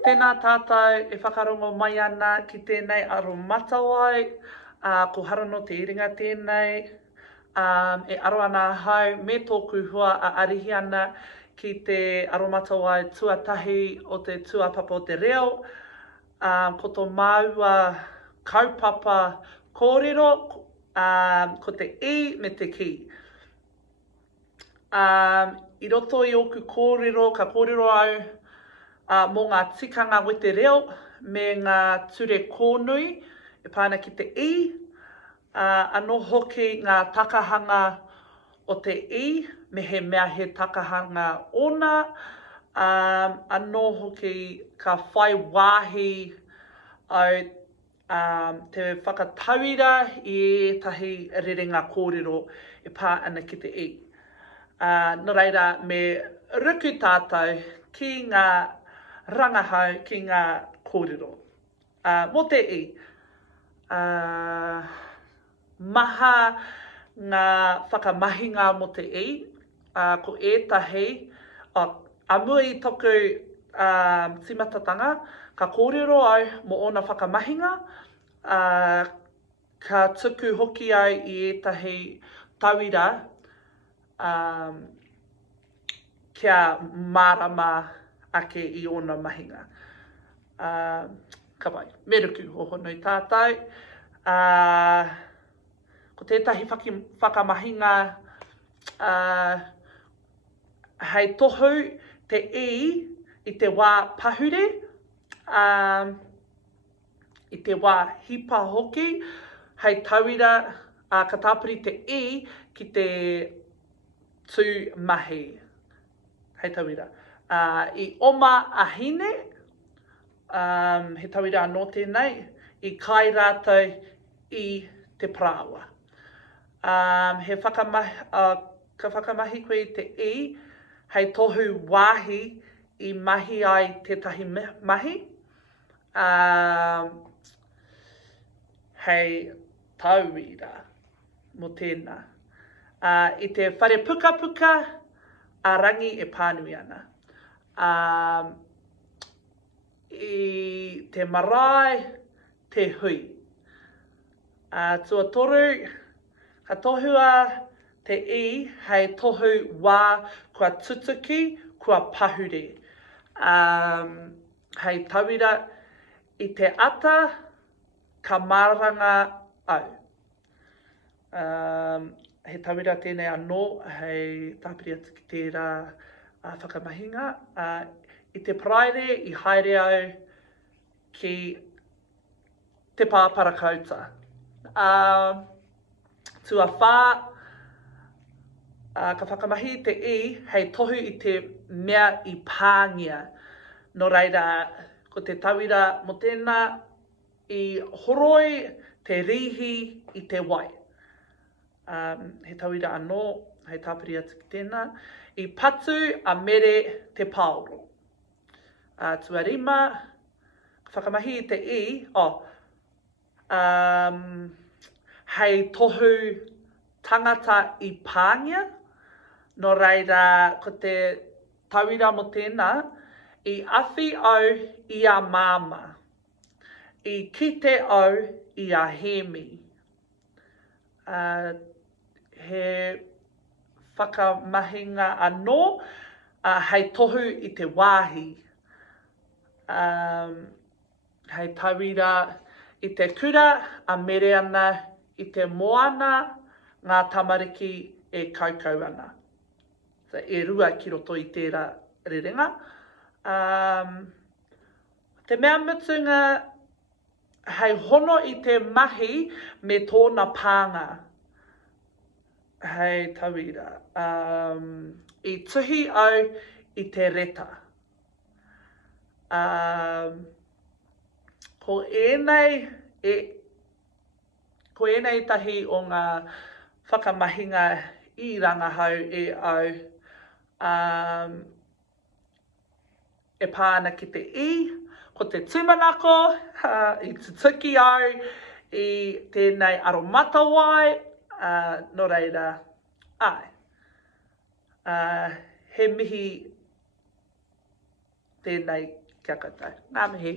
Tēnā tātou e whakarongo mai ana ki tēnei aro matawai, ko harano te iringa tēnei, e aro ana hau me tōku hua a arihi ana ki te aro matawai tuatahi o te tuapapa o te reo, ko tō maua kaupapa kōrero, ko te I me te ki. I roto i oku kōrero, ka kōrero au mō ngā tikanga wete reo, me ngā ture kōnui, e pāna ki te I, anō hoki ngā takahanga o te I, me he mea he takahanga ona, anō hoki ka whai wāhi au te whakatauira i ētahi rerenga kōrero e pā ana ki te I. Nō reira, me ruku tātou ki ngā rangahau, ki ngā kōrero. Mō te I, maha ngā whakamahinga mō te I, ko ētahi, amua i toku timatatanga, ka kōrero au mō ōna whakamahinga, ka tuku hoki au i ētahi tauira, kia marama ake i ōna mahinga. Ka wai, me ruku ho honui tātou. Ko tētahi whakamahinga, hei tohu te I te wā pahure, i te wā hipa hoki, hei tauira, ka tāpiri te I ki te tū mahi, hei tauira. I oma ahine, he tauira anō tēnei, i kai rātou i te prāua. Ka whakamahi koe i te I, hei tohu wāhi i mahi ai tētahi mahi, hei tauira mō tēnā. I te whare puka puka, a rangi e pānui ana. I te marae, te hui. Tua toru, ka tohua te I, hei tohu wā kua tutuki, kua pahure. Hei tauira, i te ata, ka maranga au. He tauira tēnei anō, hei tāpiri atu ki tērā whakamahinga. I te praere, i haere au ki te pāpara kauta. Tua whā, ka whakamahi te I, hei tohu i te mea i pāngia. Nō reira, ko te tauira mo tēnā, i horoi te rihi i te wai. He tauira anō, hei tāpiri atu ki tēnā, i patu a mere te paoro. Tua rima, whakamahi i te I, hei tohu tangata i pāngia, nō reira ko te tauira mo tēnā, i awhi au i a māma, i kite au i a hemi. He whakamahinga anō, hei tohu i te wāhi. Hei tauira i te kura, a mere ana i te moana, ngā tamariki e kaukau ana. E rua ki roto i tērā rerenga. Te mea mutunga, hei hono i te mahi me tōna pānga. Hei tauira. I tuhi au i te reta. Ko ēnei tahi o ngā whakamahinga i rangahau e au. E pāna ki te I, ko te tūmanako, i tutuki au i tēnei aro matawai, nō reira, he mihi tēnei Kia koutou. Ngā mihi.